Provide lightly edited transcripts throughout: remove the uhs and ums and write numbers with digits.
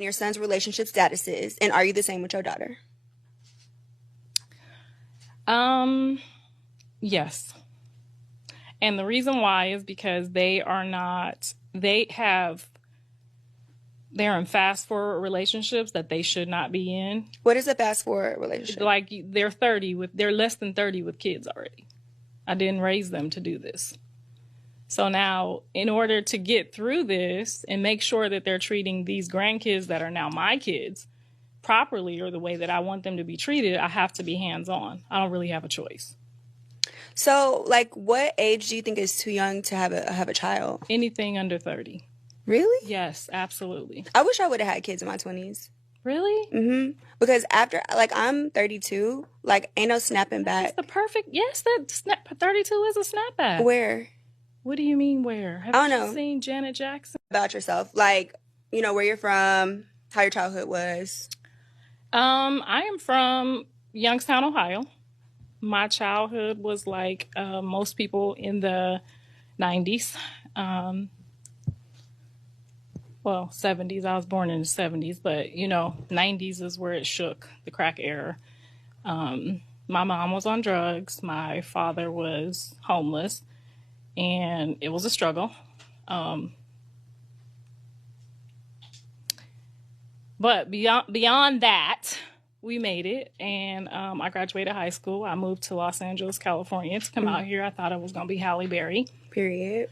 in your son's relationship statuses, and are you the same with your daughter? Yes. And the reason why is because they're in fast forward relationships that they should not be in. What is a fast forward relationship? Like they're less than 30 with kids already. I didn't raise them to do this. So now, in order to get through this and make sure that they're treating these grandkids that are now my kids properly or the way that I want them to be treated, I have to be hands-on. I don't really have a choice. So, like, what age do you think is too young to have a child? Anything under 30. Really? Yes, absolutely. I wish I would have had kids in my 20s. Really? Mm-hmm. Because after, like, I'm 32, like, ain't no snapping back. That's the perfect, yes, 32 is a snapback. Where? What do you mean where? I don't know. You seen Janet Jackson? About yourself. Like, you know, where you're from, how your childhood was. I am from Youngstown, Ohio. My childhood was like most people in the 90s. Well, 70s. I was born in the 70s, but, 90s is where it shook, the crack era. My mom was on drugs. My father was homeless, and it was a struggle. But beyond that, we made it, and I graduated high school. I moved to Los Angeles, California to come out here. I thought it was going to be Halle Berry. Period.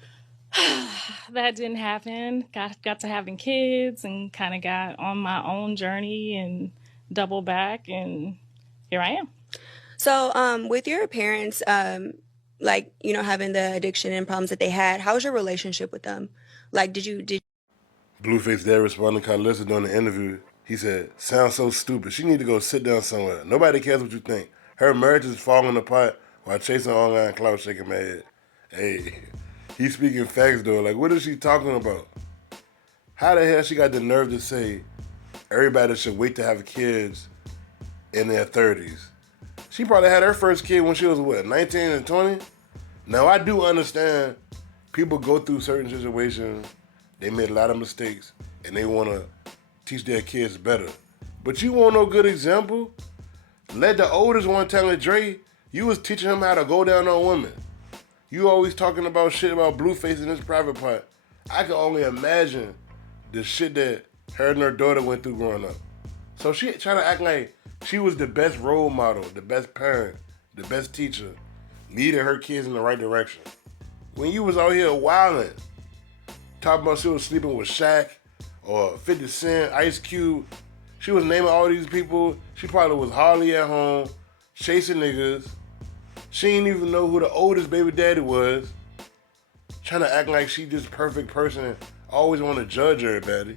That didn't happen. Got to having kids and kind of got on my own journey and double back, and here I am. So with your parents, like, having the addiction and problems that they had, how was your relationship with them? Like, did Blueface dad responded to Karlissa during the interview. He said, "Sounds so stupid. She need to go sit down somewhere. Nobody cares what you think. Her marriage is falling apart while chasing online clout, shaking my head." Hey, he's speaking facts though. Like, what is she talking about? How the hell she got the nerve to say everybody should wait to have kids in their 30s? She probably had her first kid when she was, 19 and 20? Now, I do understand people go through certain situations. They made a lot of mistakes, and they want to teach their kids better. But you want no good example? Let the oldest one tell it, Dre, you was teaching him how to go down on women. You always talking about shit about Blueface in his private part. I can only imagine the shit that her and her daughter went through growing up. So she trying to act like she was the best role model, the best parent, the best teacher, leading her kids in the right direction. When you was out here wilding, talking about she was sleeping with Shaq or 50 Cent, Ice Cube. She was naming all these people. She probably was hardly at home, chasing niggas. She didn't even know who the oldest baby daddy was. Trying to act like she just perfect person and always want to judge everybody.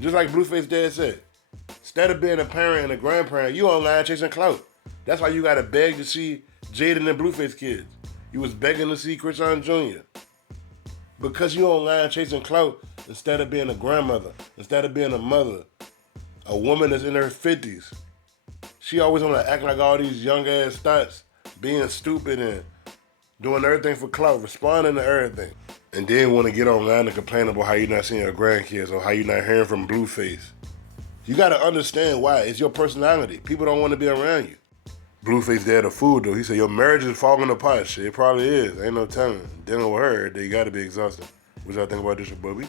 Just like Blueface dad said, instead of being a parent and a grandparent, you online chasing clout. That's why you gotta beg to see Jaden and Blueface kids. You was begging to see Krishan Jr. Because you online chasing clout instead of being a grandmother, instead of being a mother, a woman that's in her 50s. She always want to act like all these young ass thoughts, being stupid and doing everything for clout, responding to everything. And then want to get online and complain about how you're not seeing your grandkids or how you're not hearing from Blueface. You got to understand why. It's your personality. People don't want to be around you. Blueface dad a fool though. He said, your marriage is falling apart. Shit, it probably is. Ain't no telling. Dealing with her, they got to be exhausting. What y'all think about this, Bubby?